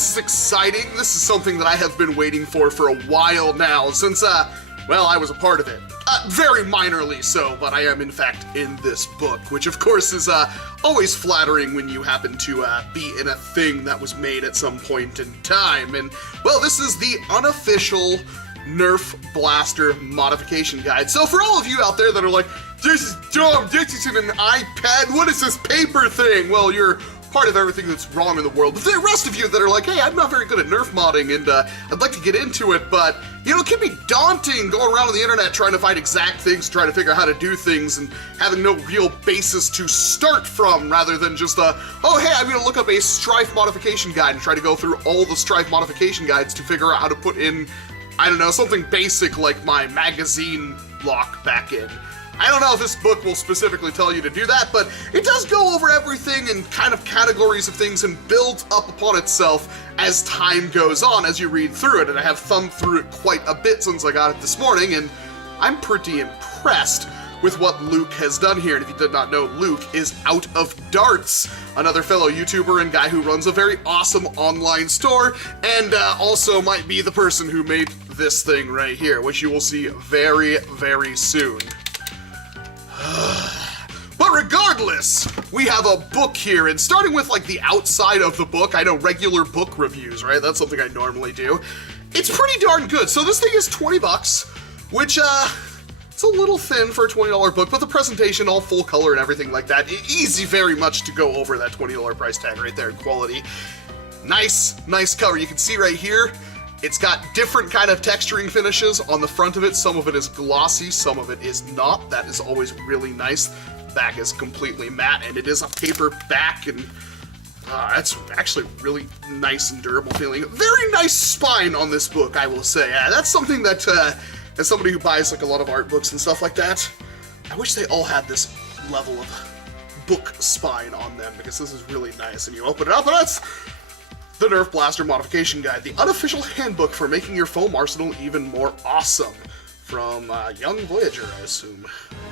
this is exciting. This is something that I have been waiting for a while now, since, well, I was a part of it. Very minorly so, but I am in fact in this book, which of course is always flattering when you happen to be in a thing that was made at some point in time. And, well, this is the unofficial Nerf Blaster Modification Guide. So for all of you out there that are like, this is dumb, this isn't an iPad, what is this paper thing? Well, you're part of everything that's wrong in the world. But the rest of you that are like, hey, I'm not very good at Nerf modding and I'd like to get into it, but, you know, it can be daunting going around on the internet trying to find exact things, trying to figure out how to do things, and having no real basis to start from, rather than just oh, hey, I'm gonna look up a Strife modification guide and try to go through all the Strife modification guides to figure out how to put in, I don't know, something basic like my magazine lock back in. I don't know if this book will specifically tell you to do that, but it does go over everything in kind of categories of things and builds up upon itself as time goes on as you read through it. And I have thumbed through it quite a bit since I got it this morning, and I'm pretty impressed with what Luke has done here. And if you did not know, Luke is Out of Darts, another fellow YouTuber and guy who runs a very awesome online store, and also might be the person who made this thing right here, which you will see very, very soon. But regardless, we have a book here, and starting with like the outside of the book, I know regular book reviews, right? That's something I normally do. It's pretty darn good. So this thing is 20 bucks, which it's a little thin for a $20 book, but the presentation, all full color and everything like that, easy very much to go over that $20 price tag right there in quality. Nice cover. You can see right here, it's got different kind of texturing finishes on the front of it. Some of it is glossy, some of it is not. That is always really nice. The back is completely matte, and it is a paper back, and that's actually really nice and durable feeling. Very nice spine on this book, I will say. That's something that, as somebody who buys like a lot of art books and stuff like that, I wish they all had this level of book spine on them, because this is really nice. And you open it up, and that's the Nerf Blaster Modification Guide, the unofficial handbook for making your foam arsenal even more awesome, from Young Voyager, I assume.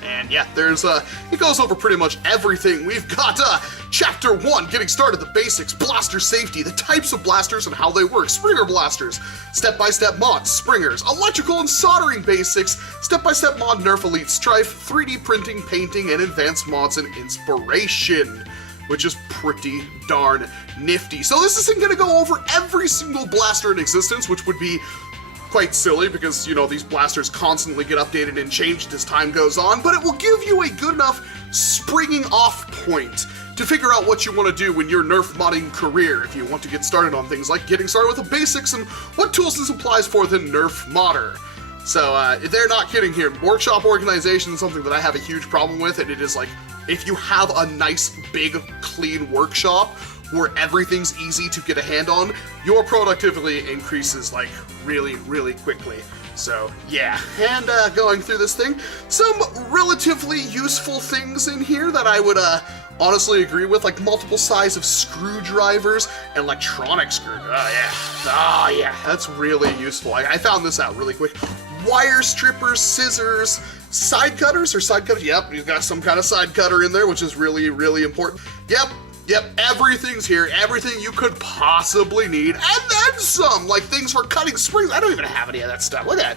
And yeah, there's it goes over pretty much everything. We've got Chapter 1, getting started, the basics, blaster safety, the types of blasters and how they work, Springer blasters, step-by-step mods, Springers, electrical and soldering basics, step-by-step mod Nerf Elite Strife, 3D printing, painting, and advanced mods and inspiration, which is pretty darn nifty. So this isn't gonna go over every single blaster in existence, which would be quite silly because, you know, these blasters constantly get updated and changed as time goes on, but it will give you a good enough springing off point to figure out what you want to do in your Nerf modding career if you want to get started on things like getting started with the basics and what tools and supplies for the Nerf modder. So they're not kidding here. Workshop organization is something that I have a huge problem with, and it is like, if you have a nice, big, clean workshop where everything's easy to get a hand on, your productivity increases like really, really quickly. So yeah, and going through this thing, some relatively useful things in here that I would honestly agree with, like multiple size of screwdrivers, electronic screwdrivers. Oh yeah, that's really useful. I found this out really quick. Wire strippers, scissors, side cutters, yep, you've got some kind of side cutter in there, which is really, really important. Yep, everything's here, everything you could possibly need, and then some, like things for cutting springs. I don't even have any of that stuff. Look at that.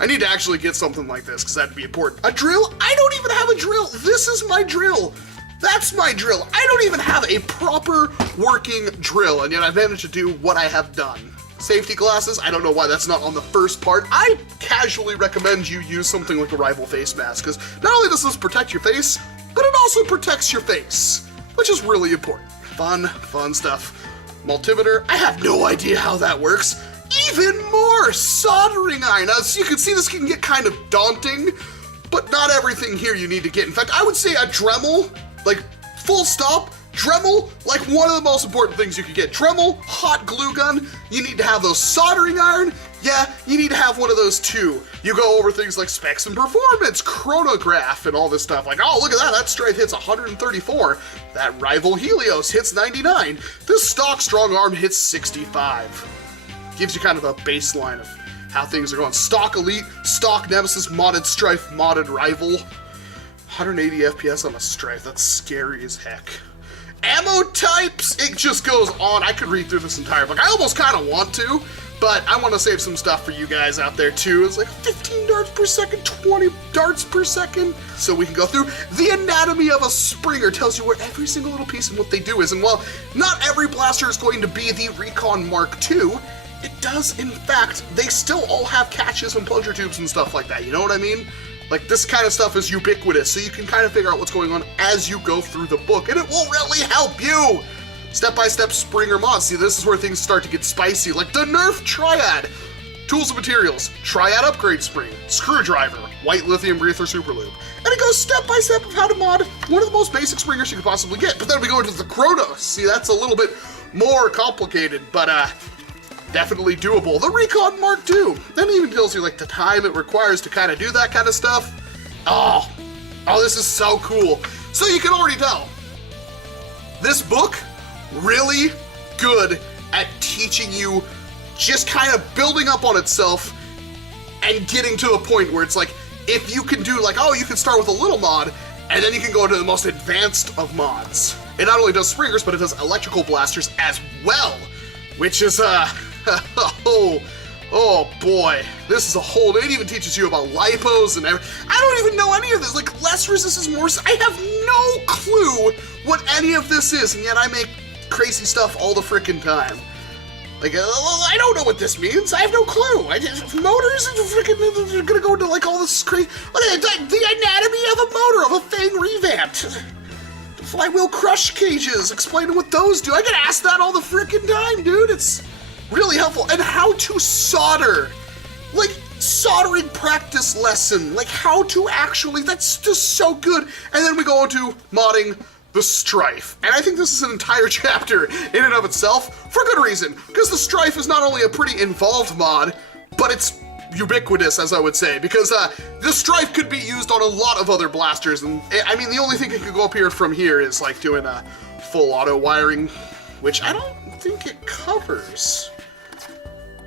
I need to actually get something like this, because that'd be important. A drill? I don't even have a drill. This is my drill. That's my drill. I don't even have a proper working drill, and yet I've managed to do what I have done. Safety glasses, I don't know why that's not on the first part. I casually recommend you use something like a rival face mask, because not only does this protect your face, but it also protects your face, which is really important. Fun stuff. Multimeter, I have no idea how that works. Even more, soldering iron. Now, as you can see, this can get kind of daunting, but not everything here you need to get. In fact, I would say a Dremel, like full stop, Dremel, like one of the most important things you could get. Dremel, hot glue gun, you need to have those soldering iron, yeah, you need to have one of those too. You go over things like specs and performance, chronograph, and all this stuff. Like, oh, look at that Strife hits 134. That Rival Helios hits 99. This stock strong arm hits 65. Gives you kind of a baseline of how things are going. Stock Elite, stock Nemesis, modded Strife, modded Rival. 180 FPS on a Strife, that's scary as heck. ammo types, it just goes on. I could read through this entire book. I almost kind of want to, but I want to save some stuff for you guys out there too. It's like 15 darts per second, 20 darts per second. So we can go through the anatomy of a Springer, tells you where every single little piece and what they do is. And while not every blaster is going to be the Recon Mark II, it does, in fact, they still all have catches and plunger tubes and stuff like that, you know what I mean? Like, this kind of stuff is ubiquitous, so you can kind of figure out what's going on as you go through the book, and it will really help you! Step-by-step Springer mods. See, this is where things start to get spicy, like the Nerf Triad! Tools and materials, Triad upgrade spring, screwdriver, white lithium breather super lube. And it goes step-by-step of how to mod one of the most basic Springers you could possibly get. But then we go into the Chronos. See, that's a little bit more complicated, but definitely doable. The Recon Mark II. Then it even tells you like the time it requires to kind of do that kind of stuff. Oh, this is so cool. So you can already tell, this book, really good at teaching you just kind of building up on itself and getting to the point where it's like, if you can do like, oh, you can start with a little mod, and then you can go into the most advanced of mods. It not only does Springers, but it does electrical blasters as well, which is, oh boy, this is a whole, it even teaches you about lipos and everything. I don't even know any of this, like less resistance, more, I have no clue what any of this is, and yet I make crazy stuff all the frickin' time. Like, I don't know what this means. I have no clue. Motors are freaking gonna go into like all this crazy. The anatomy of a motor of a thing revamped. The flywheel crush cages, explaining what those do. I get asked that all the freaking time, dude. It's really helpful. And how to solder, like soldering practice lesson, like how to actually. That's just so good. And then we go into modding the Strife. And I think this is an entire chapter in and of itself, for good reason, because the Strife is not only a pretty involved mod, but it's ubiquitous, as I would say, because the Strife could be used on a lot of other blasters, and I mean, the only thing that could go up here from here is like doing a full auto wiring, which I don't think it covers.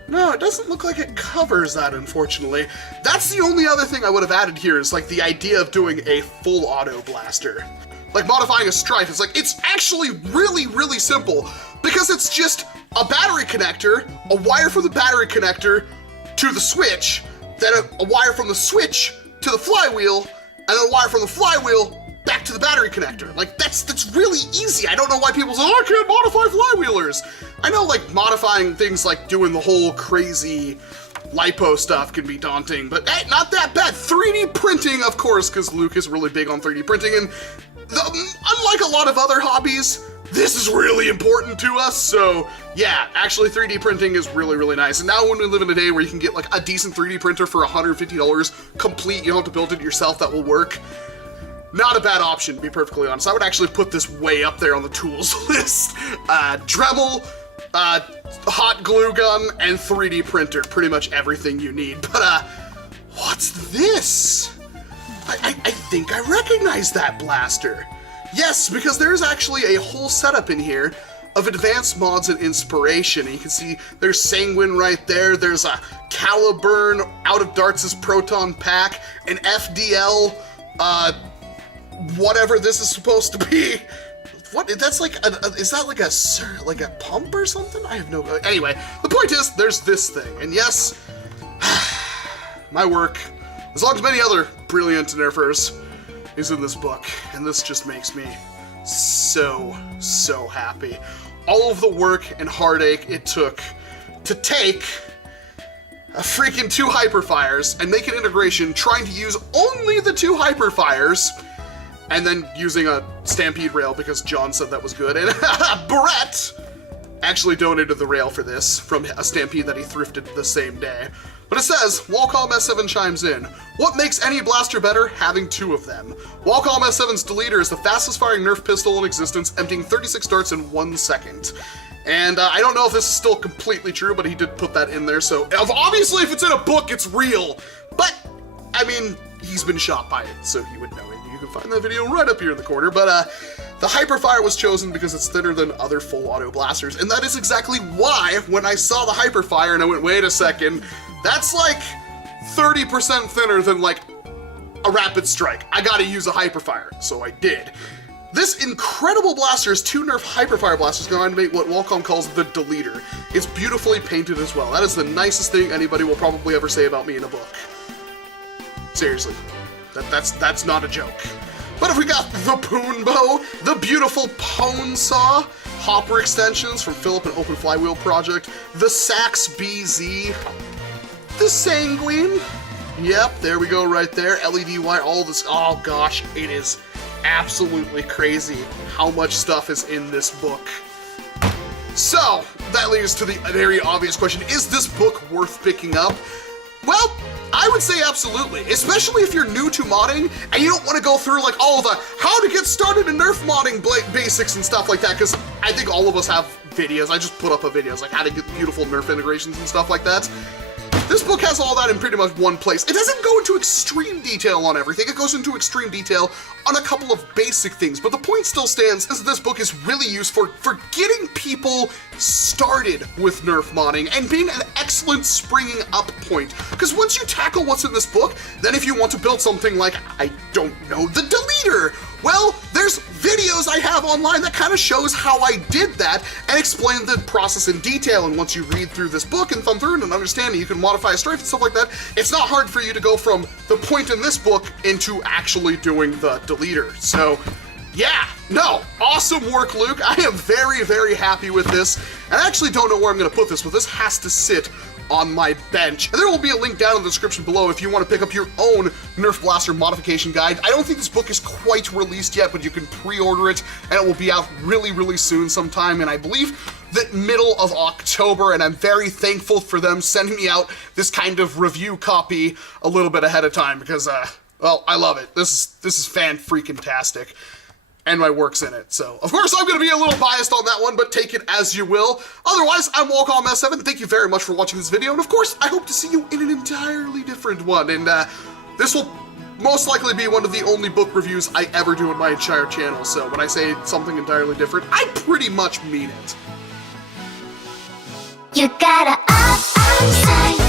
No, it doesn't look like it covers that, unfortunately. That's the only other thing I would have added here, is like the idea of doing a full auto blaster. Like modifying a Strife, it's like, it's actually really, really simple, because it's just a battery connector, a wire from the battery connector to the switch, then a wire from the switch to the flywheel, and then a wire from the flywheel back to the battery connector. Like, that's really easy. I don't know why people say, oh, I can't modify flywheelers. I know, like, modifying things like doing the whole crazy lipo stuff can be daunting, but hey, not that bad. 3D printing, of course, because Luke is really big on 3D printing, and unlike a lot of other hobbies, this is really important to us, so yeah, actually 3D printing is really, really nice. And now when we live in a day where you can get like a decent 3D printer for $150 complete, you don't have to build it yourself, that will work. Not a bad option, to be perfectly honest. I would actually put this way up there on the tools list. Dremel, hot glue gun, and 3D printer, pretty much everything you need. But what's this? I think I recognize that blaster. Yes, because there's actually a whole setup in here of advanced mods and inspiration. And you can see there's Sanguine right there. There's a Caliburn Out of Darts' Proton Pack, an FDL, whatever this is supposed to be. What, that's like, is that like a pump or something? I have no, anyway, the point is, there's this thing. And yes, my work, as long as many other brilliant nerfers, is in this book, and this just makes me so happy. All of the work and heartache it took to take a freaking 2 hyperfires and make an integration trying to use only the 2 hyperfires, and then using a Stampede rail because John said that was good, and Brett actually donated the rail for this from a Stampede that he thrifted the same day. But it says, Walcom S7 chimes in. What makes any blaster better? Having 2 of them. Walcom S7's deleter is the fastest firing Nerf pistol in existence, emptying 36 darts in 1 second. And I don't know if this is still completely true, but he did put that in there, so obviously if it's in a book, it's real. But, I mean, he's been shot by it, so he would know it. You can find that video right up here in the corner, but the Hyperfire was chosen because it's thinner than other full auto blasters, and that is exactly why, when I saw the Hyperfire and I went, wait a second, that's like 30% thinner than like a Rapid Strike. I gotta use a Hyperfire, so I did. This incredible blaster is 2 Nerf Hyperfire blasters going to make what Walcom calls the deleter. It's beautifully painted as well. That is the nicest thing anybody will probably ever say about me in a book. Seriously, that's not a joke. But if we got the Poon Bow, the beautiful Pone Saw, hopper extensions from Philip and Open Flywheel Project, the Sax BZ, the Sanguine, yep, there we go right there, LED wire, all this, oh gosh, it is absolutely crazy how much stuff is in this book. So, that leads us to the very obvious question, is this book worth picking up? Well, I would say absolutely, especially if you're new to modding and you don't want to go through like all the how to get started in Nerf modding basics and stuff like that, because I think all of us have videos. I just put up a video, it's like how to get beautiful Nerf integrations and stuff like that. This book has all that in pretty much one place. It doesn't go into extreme detail on everything, it goes into extreme detail on a couple of basic things, but the point still stands is that this book is really used for getting people started with Nerf modding and being an excellent springing up point. Because once you tackle what's in this book, then if you want to build something like, I don't know, the deleter, well, there's videos I have online that kind of shows how I did that and explain the process in detail, and once you read through this book and thumb through it and understand it, you can modify a strafe and stuff like that, it's not hard for you to go from the point in this book into actually doing the deleter. So, yeah, no, awesome work, Luke. I am very, very happy with this, and I actually don't know where I'm going to put this, but this has to sit on my bench. And there will be a link down in the description below if you want to pick up your own Nerf Blaster Modification Guide. I don't think this book is quite released yet, but you can pre-order it, and it will be out really, really soon sometime, and I believe the middle of October, and I'm very thankful for them sending me out this kind of review copy a little bit ahead of time, because, well, I love it. This is fan-freaking-tastic. And my work's in it. So, of course, I'm going to be a little biased on that one, but take it as you will. Otherwise, I'm Walcom S7. Thank you very much for watching this video. And, of course, I hope to see you in an entirely different one. And this will most likely be one of the only book reviews I ever do on my entire channel. So when I say something entirely different, I pretty much mean it. You gotta up,